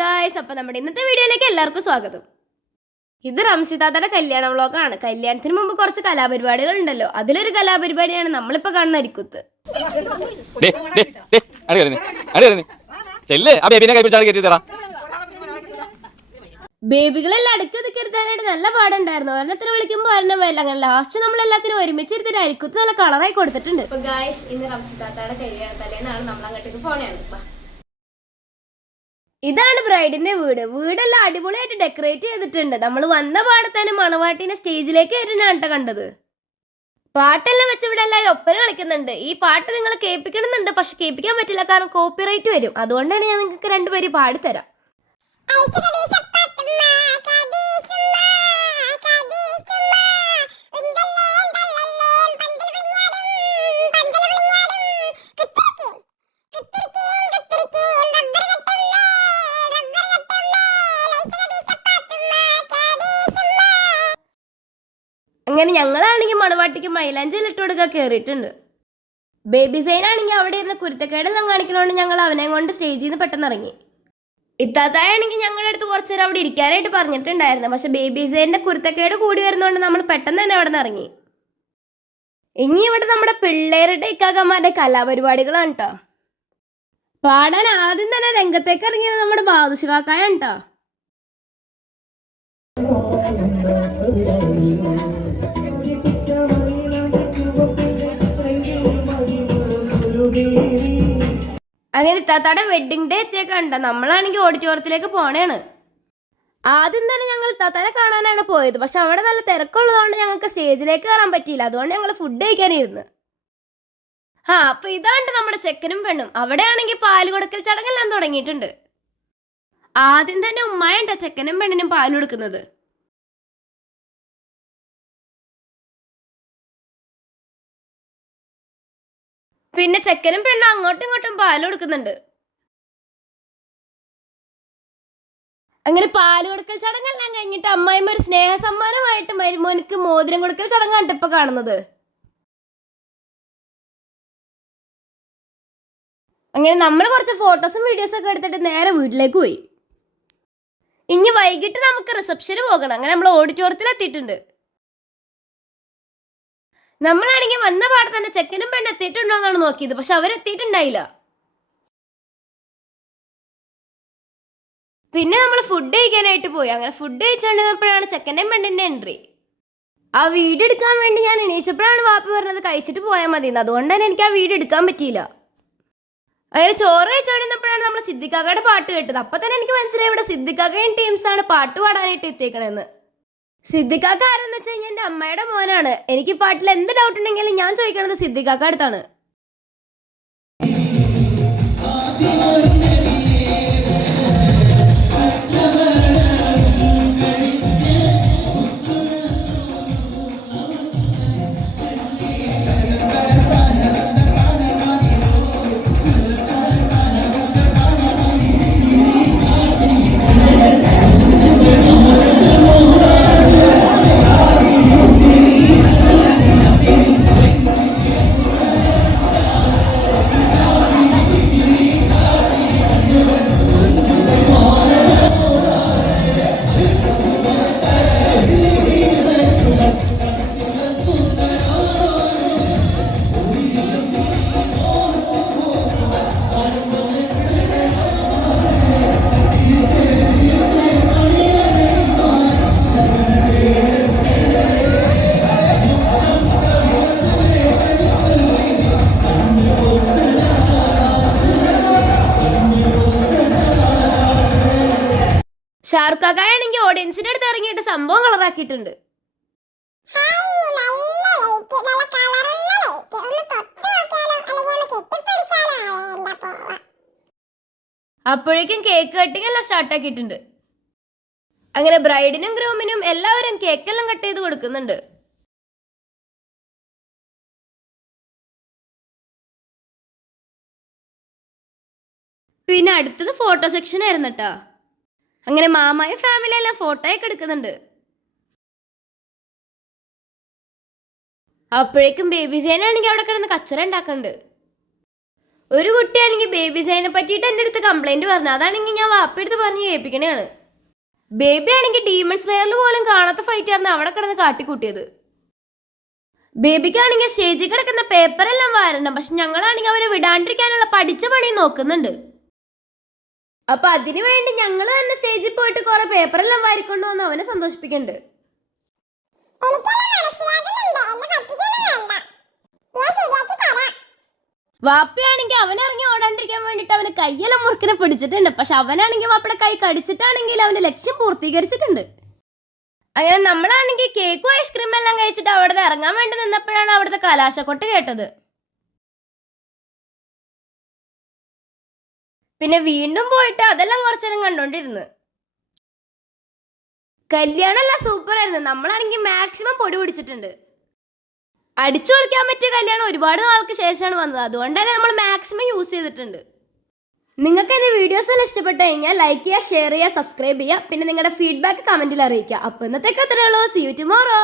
Guys, അപ്പോൾ നമ്മുടെ ഇന്നത്തെ വീഡിയോയിലേക്ക് എല്ലാവർക്കും സ്വാഗതം. ഇത് റംസിതാത്തയുടെ കല്യാണ വ്ളോഗാണ്. കല്യാണത്തിന് മുമ്പ് കുറച്ച് കലാപരിപാടികൾ ഉണ്ടല്ലോ, അതിലൊരു കലാപരിപാടിയാണ് നമ്മളിപ്പോൾ കാണുന്ന അരിക്കുത്ത്. ബേബികളെല്ലാം അടുക്കി ഒതുക്കിരുത്താനായിട്ട് നല്ല പാടുണ്ടായിരുന്നു. ഒരെണ്ണത്തിന് വിളിക്കുമ്പോൾ ഒരെണ്ണം വരില്ല. അങ്ങനെ ലാസ്റ്റ് നമ്മളെല്ലാത്തിനും ഒരുമിച്ചിരുത്തിട്ട് അരിക്കുത്ത് നല്ല കളറായി കൊടുത്തിട്ടുണ്ട്. ഇപ്പൊ ഗായ്സ്, ഇന്ന് റംസിതാത്തയുടെ കല്യാണ തലേന്നാണ് നമ്മൾ അങ്ങോട്ടേക്ക് പോണേണ്. ഇതാണ് ബ്രൈഡിന്റെ വീടെല്ലാം അടിപൊളിയായിട്ട് ഡെക്കറേറ്റ് ചെയ്തിട്ടുണ്ട്. നമ്മൾ വന്ന പാടെ തന്നെ മണവാട്ടിനെ സ്റ്റേജിലേക്ക് കയറ്റുന്നതാണ് കണ്ടത്. പാട്ടെല്ലാം വെച്ച് ഇവിടെ എല്ലാവരും ഒപ്പന കളിക്കുന്നുണ്ട്. ഈ പാട്ട് നിങ്ങൾ കേൾപ്പിക്കണമെന്നുണ്ട്, പക്ഷെ കേൾപ്പിക്കാൻ പറ്റില്ല, കാരണം കോപ്പിറൈറ്റ് വരും. അതുകൊണ്ട് തന്നെ ഞാൻ നിങ്ങൾക്ക് രണ്ടുപേരും പാടിത്തരാം. അങ്ങനെ ഞങ്ങളാണെങ്കിൽ മണവാട്ടിക്ക് മൈലാഞ്ചിൽ ഇട്ട് കൊടുക്കാൻ കയറിയിട്ടുണ്ട്. ബേബി സൈനാണെങ്കിൽ അവിടെ ഇരുന്ന് കുരുത്തക്കേടെല്ലാം കാണിക്കണോണ്ട് ഞങ്ങൾ അവനെ കൊണ്ട് സ്റ്റേജിൽ നിന്ന് പെട്ടെന്ന് ഇറങ്ങി. ഇത്താത്തായാണെങ്കിൽ ഞങ്ങളുടെ അടുത്ത് കുറച്ചു നേരം അവിടെ ഇരിക്കാനായിട്ട് പറഞ്ഞിട്ടുണ്ടായിരുന്നു. പക്ഷെ ബേബി സൈനിന്റെ കുരുത്തക്കേട് കൂടി വരുന്നതുകൊണ്ട് നമ്മൾ പെട്ടെന്ന് തന്നെ അവിടെ നിന്ന് ഇറങ്ങി. ഇനി ഇവിടെ നമ്മുടെ പിള്ളേരുടെ ഇക്കാക്കന്മാരുടെ കലാപരിപാടികളാണ് കേട്ടോ. പാടാൻ ആദ്യം തന്നെ രംഗത്തേക്ക് ഇറങ്ങിയത് നമ്മുടെ ബാദുഷകാക്കായാണ് കേട്ടോ. അങ്ങനെ ഇത്താത്താടെ വെഡിങ് ഡേ എത്തിയൊക്കെ ഉണ്ട്. നമ്മളാണെങ്കിൽ ഓഡിറ്റോറിയത്തിലേക്ക് പോണേണ്. ആദ്യം തന്നെ ഞങ്ങൾ ഇത്താത്താനെ കാണാനാണ് പോയത്. പക്ഷെ അവിടെ നല്ല തിരക്കുള്ളതുകൊണ്ട് ഞങ്ങൾക്ക് സ്റ്റേജിലേക്ക് കയറാൻ പറ്റിയില്ല. അതുകൊണ്ട് ഞങ്ങൾ ഫുഡ് കഴിക്കാനിരുന്നു. അപ്പൊ ഇതാണ്ട് നമ്മുടെ ചെക്കനും പെണ്ണും. അവിടെ ആണെങ്കിൽ പാല് കൊടുക്കൽ ചടങ്ങെല്ലാം തുടങ്ങിയിട്ടുണ്ട്. ആദ്യം തന്നെ ഉമ്മായുണ്ട ചെക്കനും പെണ്ണിനും പാല് കൊടുക്കുന്നത്. പിന്നെ ചെക്കനും പെണ്ണും അങ്ങോട്ടും ഇങ്ങോട്ടും പാല് കൊടുക്കുന്നുണ്ട്. അങ്ങനെ പാല് കൊടുക്കൽ ചടങ്ങെല്ലാം കഴിഞ്ഞിട്ട് അമ്മായിമ്മ ഒരു സ്നേഹ സമ്മാനമായിട്ട് മരുമോനിക്ക് മോതിരം കൊടുക്കൽ ചടങ്ങാണ് ഇപ്പൊ കാണുന്നത്. അങ്ങനെ നമ്മൾ കുറച്ച് ഫോട്ടോസും വീഡിയോസും ഒക്കെ എടുത്തിട്ട് നേരെ വീട്ടിലേക്ക് പോയി. ഇനി വൈകിട്ട് നമുക്ക് റിസപ്ഷന് പോകണം. അങ്ങനെ നമ്മൾ ഓഡിറ്റോറിയത്തിൽ എത്തിയിട്ടുണ്ട്. നമ്മളാണെങ്കിൽ വന്ന പാടെ തന്നെ ചെക്കനും പെണ്ണ് എത്തിയിട്ടുണ്ടോ എന്നാണ് നോക്കിയത്. പക്ഷെ അവരെത്തിയിട്ടുണ്ടായില്ല. പിന്നെ നമ്മൾ ഫുഡ് കഴിക്കാനായിട്ട് പോയി. അങ്ങനെ ഫുഡ് കഴിച്ചുകൊണ്ടിരുന്നപ്പോഴാണ് ചെക്കൻ്റെയും പെണ്ണിൻ്റെ എൻട്രി. ആ വീഡിയോ എടുക്കാൻ വേണ്ടി ഞാൻ എണീച്ചപ്പോഴാണ് വാപ്പി പറഞ്ഞത് കഴിച്ചിട്ട് പോയാൽ മതി. അതുകൊണ്ട് തന്നെ എനിക്ക് ആ വീഡിയോ എടുക്കാൻ പറ്റിയില്ല. അങ്ങനെ ചോറ് കഴിച്ചുകൊണ്ടിരുന്നപ്പോഴാണ് നമ്മൾ സിദ്ദിഖാക്കയുടെ പാട്ട് കേട്ടത്. അപ്പം തന്നെ എനിക്ക് മനസ്സിലായി ഇവിടെ സിദ്ദിഖാക്കയും ടീംസാണ് പാട്ട് പാടാനായിട്ട് എത്തിയേക്കണെന്ന്. സിദ്ദിഖാക്ക ആരെന്ന് വെച്ച് കഴിഞ്ഞാൽ എൻ്റെ അമ്മയുടെ മോനാണ്. എനിക്ക് പാട്ടിൽ എന്ത് ഡൗട്ട് ഉണ്ടെങ്കിലും ഞാൻ ചോദിക്കണത് സിദ്ദിഖാക്ക അടുത്താണ്. ഷാറുഖ് ഖാനാണെങ്കിൽ ഓഡിയൻസിന്റെ അടുത്ത് ഇറങ്ങിയിട്ട് സംഭവം കളറാക്കിയിട്ടുണ്ട്. അപ്പോഴേക്കും കേക്ക് കട്ടിങ് എല്ലാം സ്റ്റാർട്ട് ആക്കിയിട്ടുണ്ട്. അങ്ങനെ ബ്രൈഡിനും ഗ്രൂമിനും എല്ലാവരും കേക്കെല്ലാം കട്ട് ചെയ്ത് കൊടുക്കുന്നുണ്ട്. പിന്നെ അടുത്തത് ഫോട്ടോ സെക്ഷൻ ആയിരുന്നു കേട്ടോ. അങ്ങനെ മാമായ ഫാമിലി എല്ലാം ഫോട്ടോയൊക്കെ എടുക്കുന്നുണ്ട്. അപ്പോഴേക്കും ബേബി സേനാണെങ്കിൽ അവിടെ കിടന്ന് കച്ചറ ഉണ്ടാക്കുന്നുണ്ട്. ഒരു കുട്ടിയാണെങ്കിൽ ബേബി സൈനെ പറ്റിയിട്ട് എൻ്റെ അടുത്ത് കംപ്ലൈന്റ് പറഞ്ഞു. അതാണെങ്കിൽ ഞാൻ വാപ്പയെടുത്ത് പറഞ്ഞ് കേൾപ്പിക്കണേയാണ്. ബേബി ആണെങ്കിൽ ഡീമൺ സ്ലെയറിൽ പോലും കാണാത്ത ഫൈറ്റ് ആയിരുന്നു അവിടെ കിടന്ന് കാട്ടിക്കൂട്ടിയത്. ബേബിക്കാണെങ്കിൽ സ്റ്റേജിൽ കിടക്കുന്ന പേപ്പറെല്ലാം വാരണം. പക്ഷെ ഞങ്ങളാണെങ്കിൽ അവനെ വിടാണ്ടിരിക്കാനുള്ള പഠിച്ച പണി നോക്കുന്നുണ്ട്. അപ്പൊ അതിനു വേണ്ടി ഞങ്ങൾ തന്നെ സ്റ്റേജിൽ പോയിട്ട് കുറെ പേപ്പറെല്ലാം വാരിക്കൊണ്ടു വന്ന് അവനെ സന്തോഷിപ്പിക്കുന്നുണ്ട്. വാപ്പയാണെങ്കിൽ അവനിറങ്ങി ഓടാണ്ടിരിക്കാൻ വേണ്ടിട്ട് അവന് കയ്യെല്ലാം മുറുക്കിനെ പിടിച്ചിട്ടുണ്ട്. പക്ഷെ അവനാണെങ്കിൽ വാപ്പയുടെ കൈ കടിച്ചിട്ടാണെങ്കിൽ അവന്റെ ലക്ഷ്യം പൂർത്തീകരിച്ചിട്ടുണ്ട്. അങ്ങനെ നമ്മളാണെങ്കിൽ കേക്കും ഐസ്ക്രീം എല്ലാം കഴിച്ചിട്ട് അവിടെ നിന്ന് ഇറങ്ങാൻ വേണ്ടി നിന്നപ്പോഴാണ് അവിടുത്തെ കലാശക്കൊട്ട് കേട്ടത്. പിന്നെ വീണ്ടും പോയിട്ട് അതെല്ലാം കുറച്ചേരം കണ്ടോണ്ടിരുന്നു. കല്യാണം എല്ലാം സൂപ്പർ ആയിരുന്നു. നമ്മളാണെങ്കിൽ മാക്സിമം പൊടി പിടിച്ചിട്ടുണ്ട്. അടിച്ചു പൊളിക്കാൻ പറ്റിയ കല്യാണം ഒരുപാട് നാൾക്ക് ശേഷമാണ് വന്നത്. അതുകൊണ്ട് തന്നെ നമ്മൾ മാക്സിമം യൂസ് ചെയ്തിട്ടുണ്ട്. നിങ്ങൾക്ക് എൻ്റെ വീഡിയോസ് എല്ലാം ഇഷ്ടപ്പെട്ട് കഴിഞ്ഞാൽ ലൈക്ക് ചെയ്യുക, ഷെയർ ചെയ്യുക, സബ്സ്ക്രൈബ് ചെയ്യുക. പിന്നെ നിങ്ങളുടെ ഫീഡ്ബാക്ക് കമൻറ്റിൽ അറിയിക്കുക. അപ്പോൾ ഇന്നത്തേക്ക് അത്രയേ ഉള്ളൂ. See you tomorrow.